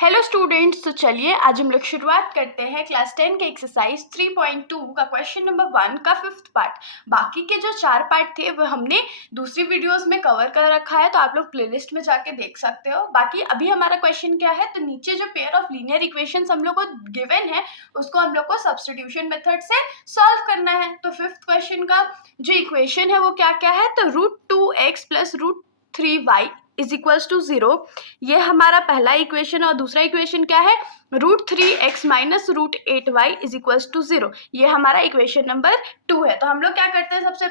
Hello students, तो चलिए आज हम लोग शुरुआत करते हैं क्लास 10 के एक्सरसाइज 3.2 का क्वेश्चन नंबर 1 का फिफ्थ पार्ट। बाकी के जो 4 पार्ट थे वो हमने दूसरी वीडियोस में कवर कर रखा है, तो आप लोग प्लेलिस्ट में जाके देख सकते हो। बाकी अभी हमारा क्वेश्चन क्या है, तो नीचे जो पेयर ऑफ लीनियर इक्वेशंस हम लोग को गिवन है उसको हम लोग को सब्स्टिट्यूशन मेथड से सॉल्व करना है। तो फिफ्थ क्वेश्चन का जो इक्वेशन है वो क्या क्या है, तो √2x plus √3y is equals to 0। ये हमारा पहला इक्वेशन। और दूसरा इक्वेशन क्या है, √3x minus √8y is equals to 0। ये हमारा इक्वेशन नंबर 2 है। तो हम लोग क्या करते हैं, सबसे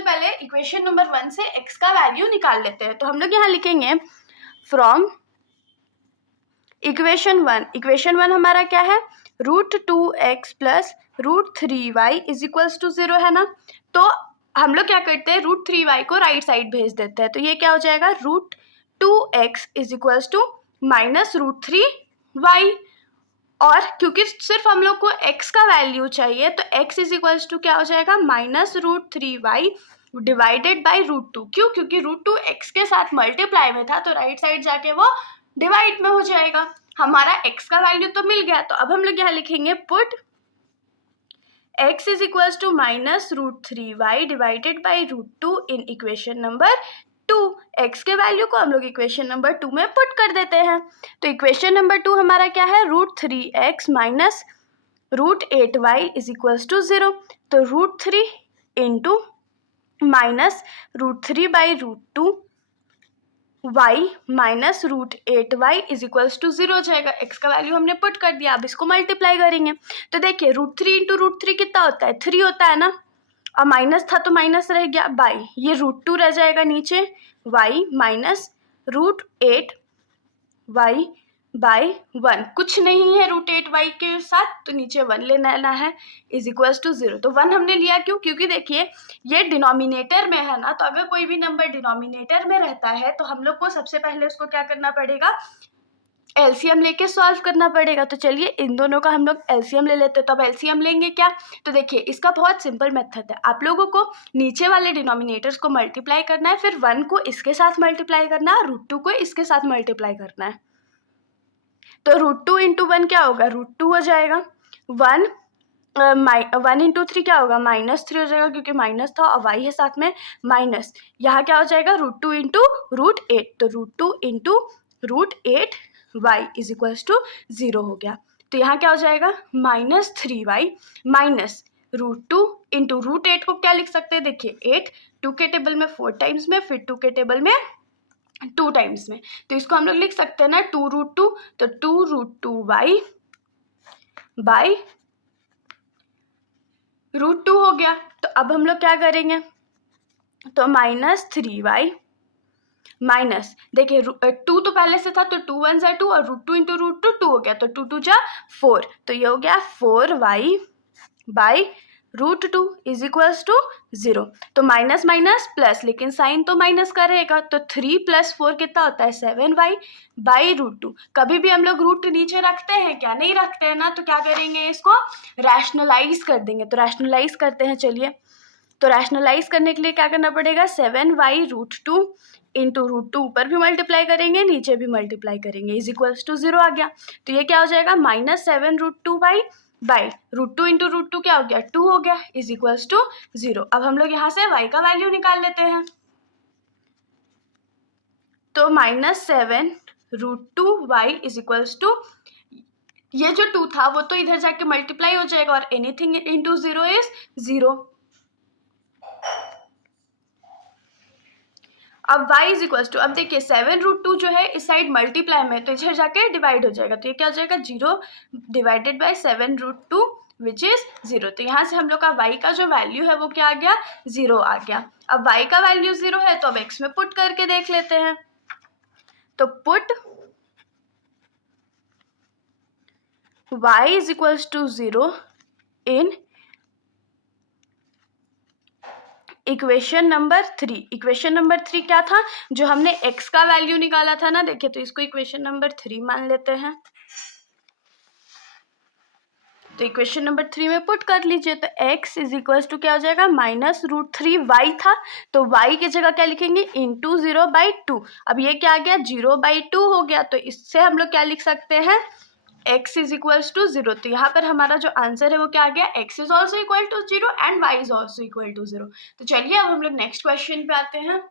पहले इक्वेशन नंबर 1 से x का वैल्यू निकाल लेते हैं। तो हम लोग यहाँ लिखेंगे फ्रॉम इक्वेशन 1 हमारा क्या है, √2x plus √3y is equals to 0 है ना। तो हम लोग क्या करते हैं, √3y को राइट साइड भेज देते हैं। तो ये क्या हो जाएगा, √2x is equals to minus √3y। और क्योंकि सिर्फ हम लोग को x का वैल्यू चाहिए, तो x इज इक्वल्स टू क्या हो जाएगा, माइनस √3y डिवाइडेड बाई √2। क्यों, क्योंकि √2 x के साथ मल्टीप्लाई में था, तो राइट साइड जाके वो डिवाइड में हो जाएगा। हमारा x का वैल्यू तो मिल गया। तो अब हम लोग यहाँ लिखेंगे put x is equals to minus √3y divided by √2 in equation number 2। x के वैल्यू को हम लोग इक्वेशन नंबर 2 में पुट कर देते हैं। तो इक्वेशन नंबर 2 हमारा क्या है, √3x minus √8y is equals to 0। तो √3 into minus √3 by √2 y minus √8y is equals to 0 हो जाएगा। x का वैल्यू हमने पुट कर दिया। अब इसको मल्टीप्लाई करेंगे तो देखिए √3 इंटू √3 कितना होता है, 3 होता है ना। और माइनस था तो माइनस रह गया, बाई ये √2 रह जाएगा नीचे, y माइनस √8y बाई 1। कुछ नहीं है √8y के साथ, तो नीचे 1 लेना है इज इक्वल्स टू 0। तो 1 हमने लिया क्यों, क्योंकि देखिए ये डिनोमिनेटर में है ना। तो अगर कोई भी नंबर डिनोमिनेटर में रहता है तो हम लोग को सबसे पहले उसको क्या करना पड़ेगा, एलसीएम लेके सॉल्व करना पड़ेगा। तो चलिए इन दोनों का हम लोग एलसीएम ले लेते हैं। तो अब एलसीएम लेंगे क्या, तो देखिए इसका बहुत सिंपल मेथड है। आप लोगों को नीचे वाले डिनोमिनेटर्स को मल्टीप्लाई करना है, फिर 1 को इसके साथ मल्टीप्लाई करना है, √2 को इसके साथ मल्टीप्लाई करना है। तो √2 इंटू 1 क्या होगा, √2 हो जाएगा। 1 इंटू 3 क्या होगा, -3 हो जाएगा, क्योंकि माइनस था और y है साथ में माइनस। यहाँ क्या हो जाएगा, √2 इंटू √8। तो √2 into √8y is equals to 0 हो गया। तो यहाँ क्या हो जाएगा, -3y माइनस √2 इंटू √8 को क्या लिख सकते हैं, देखिए 8 2 के टेबल में 4 टाइम्स में, फिर 2 के टेबल में 2 टाइम्स में। तो इसको हम लोग लिख सकते हैं ना 2√2, तो 2√2y बाई √2 हो गया। तो अब हम लोग क्या करेंगे, तो -3y माइनस, देखिए 2 तो पहले से था, तो 2 1 जा 2 और √2 इंटू √2 2 हो गया, तो 2 2 जा 4। तो ये हो गया 4y by √2 is equals to 0। तो माइनस माइनस प्लस, लेकिन साइन तो माइनस का रहेगा। तो 3 + 4 कितना होता है, 7y बाई √2। कभी भी हम लोग रूट नीचे रखते हैं क्या, नहीं रखते हैं ना। तो क्या करेंगे, इसको रैशनलाइज कर देंगे। तो रैशनलाइज करते हैं, चलिए। तो रैशनलाइज करने के लिए क्या करना पड़ेगा, 7y √2 इंटू √2 ऊपर भी मल्टीप्लाई करेंगे, नीचे भी मल्टीप्लाई करेंगे, इज इक्वल्स टू 0 आ गया। तो ये क्या हो जाएगा, -7√2y बाई √2 इंटू √2 क्या हो गया, 2 हो गया, इज इक्वल्स टू 0। अब हम लोग यहाँ से y का वैल्यू निकाल लेते हैं। तो -7√2y इज इक्वल्स टू, ये जो 2 था वो तो इधर जाके मल्टीप्लाई हो जाएगा, और एनीथिंग इंटू 0 इज 0। अब y इज इक्वल्स टू, अब देखिए 7√2 जो है इस साइड मल्टीप्लाई में, तो इधर जाके डिवाइड हो जाएगा। तो ये क्या हो जाएगा, 0 डिवाइडेड बाई 7√2 विच इज 0। तो यहाँ से हम लोग का y का जो वैल्यू है वो क्या आ गया, 0 आ गया। अब y का वैल्यू 0 है, तो अब x में पुट करके देख लेते हैं। तो put y is equals to 0 in equation number 3। Equation number 3 क्या था, जो हमने x का वैल्यू निकाला था ना। देखिए तो इसको इक्वेशन नंबर 3 मान लेते हैं। तो इक्वेशन नंबर 3 में पुट कर लीजिए। तो x इज इक्वल्स टू क्या हो जाएगा, -√3y था, तो y की जगह क्या लिखेंगे, इंटू 0/2। अब ये क्या आ गया, 0/2 हो गया। तो इससे हम लोग क्या लिख सकते हैं, x इज इक्वल्स टू 0। तो यहाँ पर हमारा जो आंसर है वो क्या आ गया, x is also equal to 0 and y is also equal to 0। तो चलिए अब हम लोग नेक्स्ट क्वेश्चन पे आते हैं।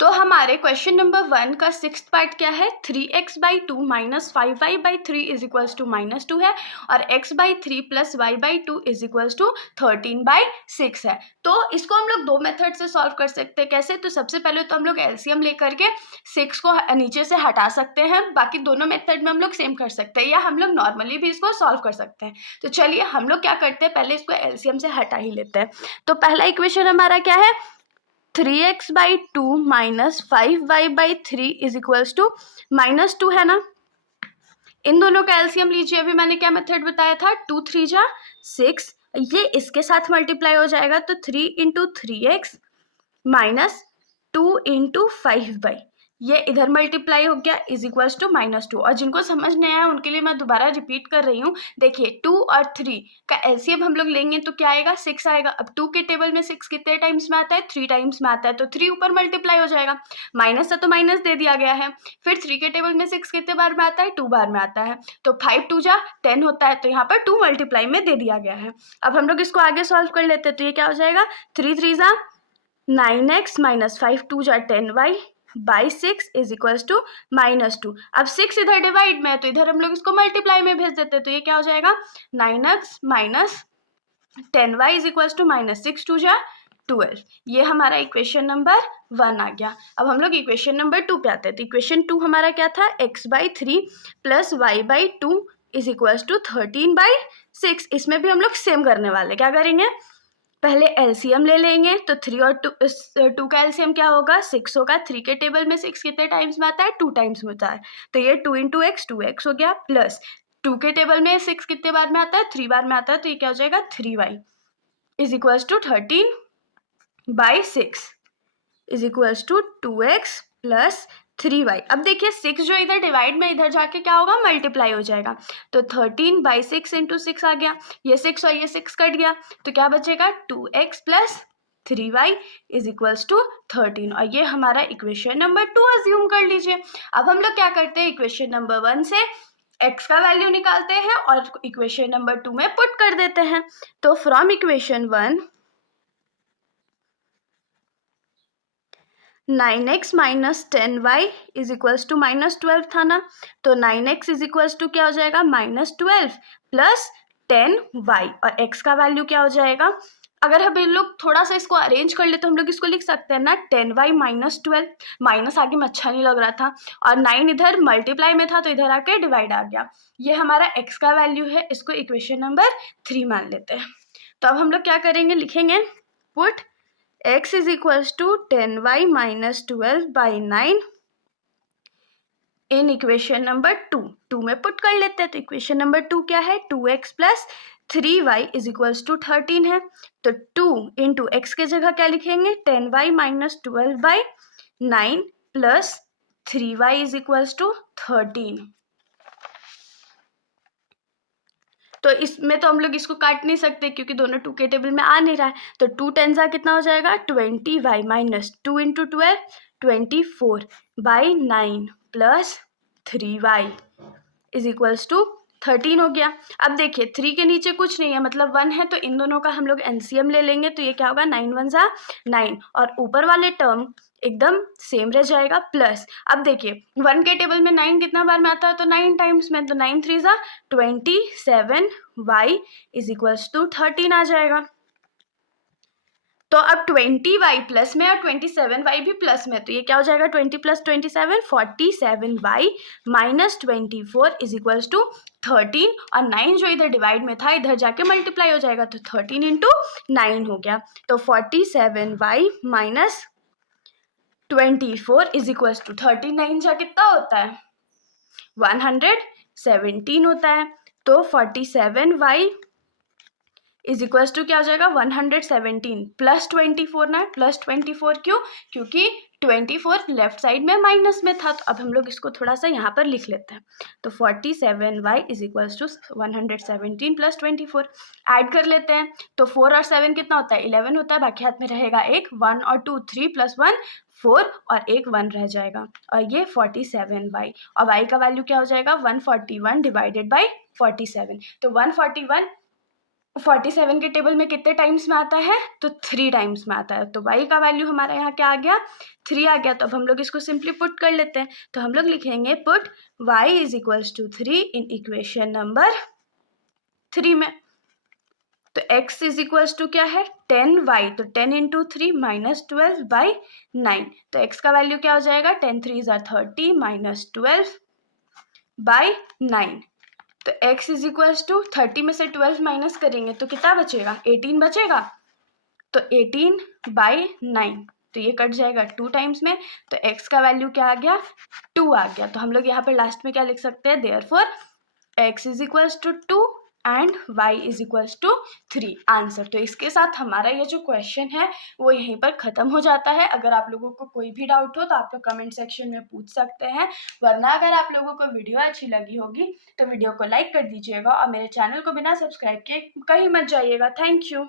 तो हमारे क्वेश्चन नंबर 1 का 6th पार्ट क्या है, 3x/2 - 5y/3 is equals to -2 है, और x/3 + y/2 is equals to 13/6 है। तो इसको हम लोग दो मेथड से सॉल्व कर सकते हैं। कैसे, तो सबसे पहले तो हम लोग एलसीएम लेकर के 6 को नीचे से हटा सकते हैं, बाकी दोनों मेथड में हम लोग सेम कर सकते हैं, या हम लोग नॉर्मली भी इसको सॉल्व कर सकते हैं। तो चलिए हम लोग क्या करते हैं, पहले इसको एलसीएम से हटा ही लेते हैं। तो पहला इक्वेशन हमारा क्या है, 3x/2 - 5y/3 is equals to -2 है ना। इन दोनों का एलसीएम लीजिए। अभी मैंने क्या मेथड बताया था, 2 3 जा 6, ये इसके साथ मल्टीप्लाई हो जाएगा, तो 3 × 3x - 2 × 5y, ये इधर मल्टीप्लाई हो गया, इज इक्वल्स टू -2। और जिनको समझ नहीं आया उनके लिए मैं दोबारा रिपीट कर रही हूँ। देखिए 2 और 3 का एलसीएम हम लोग लेंगे तो क्या आएगा, 6 आएगा। अब 2 के टेबल में 6 कितने टाइम्स में आता है, 3 टाइम्स में आता है, तो 3 ऊपर मल्टीप्लाई हो जाएगा, माइनस है तो माइनस दे दिया गया है। फिर 3 के टेबल में 6 कितने बार में आता है, 2 बार में आता है, तो 5 2 जा 10 होता है, तो यहाँ पर 2 मल्टीप्लाई में दे दिया गया है। अब हम लोग इसको आगे सॉल्व कर लेते हैं। तो ये क्या हो जाएगा, 3 3 जा 9x - 5 2 जा 10y/6 इज इक्वल्स टू -2। अब 6 इधर डिवाइड में है तो इधर हम लोग इसको मल्टीप्लाई में भेज देते हैं। तो ये क्या हो जाएगा, 9x - 10y is equals to -6 2 जा 12। ये हमारा इक्वेशन नंबर 1 आ गया। अब हम लोग इक्वेशन नंबर 2 पे आते हैं। तो इक्वेशन 2 हमारा क्या था, x/3 + y/2 is equals to 13/6। इसमें भी हम लोग सेम करने वाले, क्या करेंगे, पहले एलसीएम ले लेंगे। तो 3 और 2 का एलसीएम क्या होगा, 6 होगा। 3 के टेबल में 6 कितने टाइम्स में आता है, 2 टाइम्स में आता है, तो ये 2 × x 2x हो गया, प्लस 2 के टेबल में 6 कितने बार में आता है, 3 बार में आता है, तो ये क्या हो जाएगा, 3y is equals to 13/6 is equals to 2x + 3y। अब देखिए 6 जो इधर डिवाइड में, इधर जाके क्या होगा, मल्टीप्लाई हो जाएगा, तो 13/6 × 6 आ गया। ये 6 और ये 6 कट गया, तो क्या बचेगा, 2x + 3y is equals to 13। और ये हमारा इक्वेशन नंबर 2 अज्यूम कर लीजिए। अब हम लोग क्या करते हैं, इक्वेशन नंबर 1 से x का वैल्यू निकालते हैं और इक्वेशन नंबर 2 में पुट कर देते हैं। तो from equation 1 9x - 10y is equals to -12 था ना, तो 9x इज इक्वल्स टू क्या हो जाएगा, -12 + 10y, और x का वैल्यू क्या हो जाएगा, अगर हम लोग थोड़ा सा इसको अरेंज कर ले तो हम लोग इसको लिख सकते हैं ना, 10y - 12, माइनस आगे में अच्छा नहीं लग रहा था, और 9 इधर मल्टीप्लाई में था तो इधर आके डिवाइड आ गया। ये हमारा x का वैल्यू है, इसको इक्वेशन नंबर 3 मान लेते हैं। तो अब हम लोग क्या करेंगे, लिखेंगे put x is equals to 10y - 12/9 in equation number 2 में पुट कर लेते हैं। तो इक्वेशन नंबर 2 क्या है, 2x + 3y is equals to 13 है, तो 2 × x के जगह क्या लिखेंगे, 10y - 12/9 + 3y is equals to 13। तो इसमें तो हम लोग इसको काट नहीं सकते क्योंकि दोनों 2 के टेबल में आ नहीं रहा है, तो 2 10 जा कितना हो जाएगा, 20y - 2 × 12 24/9 + 3y is equals to 13 हो गया। अब देखिए 3 के नीचे कुछ नहीं है, मतलब 1 है, तो इन दोनों का हम लोग एलसीएम ले लेंगे, तो ये क्या होगा, 9 1 जा 9, और ऊपर वाले टर्म एकदम सेम रह जाएगा, प्लस अब देखिए 1 के टेबल में 9 कितना बार में आता है, तो 9 टाइम्स में, तो 9 3 जा 27y इज इक्वल्स टू 13 आ जाएगा। तो अब 20y प्लस में और 27y भी प्लस में, तो ये क्या हो जाएगा, 20 + 27 47y - 24 इज इक्वल्स टू 13, और 9 जो इधर डिवाइड में था इधर जाके मल्टीप्लाई हो जाएगा, तो 13 × 9 हो गया, तो 47y - 24 इज इक्वल्स टू 13, 9 जा कितना होता है, 117 होता है, तो 47y इज इक्वल्स टू क्या हो जाएगा 117 प्लस 24 ना, प्लस 24 क्यों, क्योंकि 24 लेफ्ट साइड में माइनस में था। तो अब हम लोग इसको थोड़ा सा यहाँ पर लिख लेते हैं। तो 47y is equals to 117 plus 24 add कर लेते हैं। तो 4 और 7 कितना होता है 11 होता है, बाकी हाथ में रहेगा एक, 1 और 2 3 प्लस 1 4 और एक 1 रह जाएगा, और ये 47y, और y का वैल्यू क्या हो जाएगा 141 डिवाइडेड बाई 47। तो 141 47 के टेबल में कितने टाइम्स में आता है, तो 3 टाइम्स में आता है। तो y का वैल्यू हमारा यहाँ क्या आ गया 3 आ गया। तो अब हम लोग इसको सिंपली पुट कर लेते हैं। तो हम लोग लिखेंगे put y is equals to 3 in equation number 3 में। तो x इज इक्वल्स टू क्या है 10y, तो 10 इंटू 3 माइनस 12 बाई 9। तो x का वैल्यू क्या हो जाएगा 10 3 ज़ा 30 माइनस 12 बाई 9। तो x इज इक्वल्स टू 30 में से 12 माइनस करेंगे तो कितना बचेगा 18 बचेगा। तो 18 बाई 9, तो ये कट जाएगा 2 टाइम्स में। तो x का वैल्यू क्या आ गया 2 आ गया। तो हम लोग यहाँ पर लास्ट में क्या लिख सकते हैं, therefore x is equals to 2 and y is equals to 3 answer. तो इसके साथ हमारा ये जो क्वेश्चन है वो यहीं पर ख़त्म हो जाता है। अगर आप लोगों को कोई भी डाउट हो तो आप लोग कमेंट सेक्शन में पूछ सकते हैं, वरना अगर आप लोगों को वीडियो अच्छी लगी होगी तो वीडियो को लाइक कर दीजिएगा और मेरे चैनल को बिना सब्सक्राइब किए कहीं मत जाइएगा। Thank you.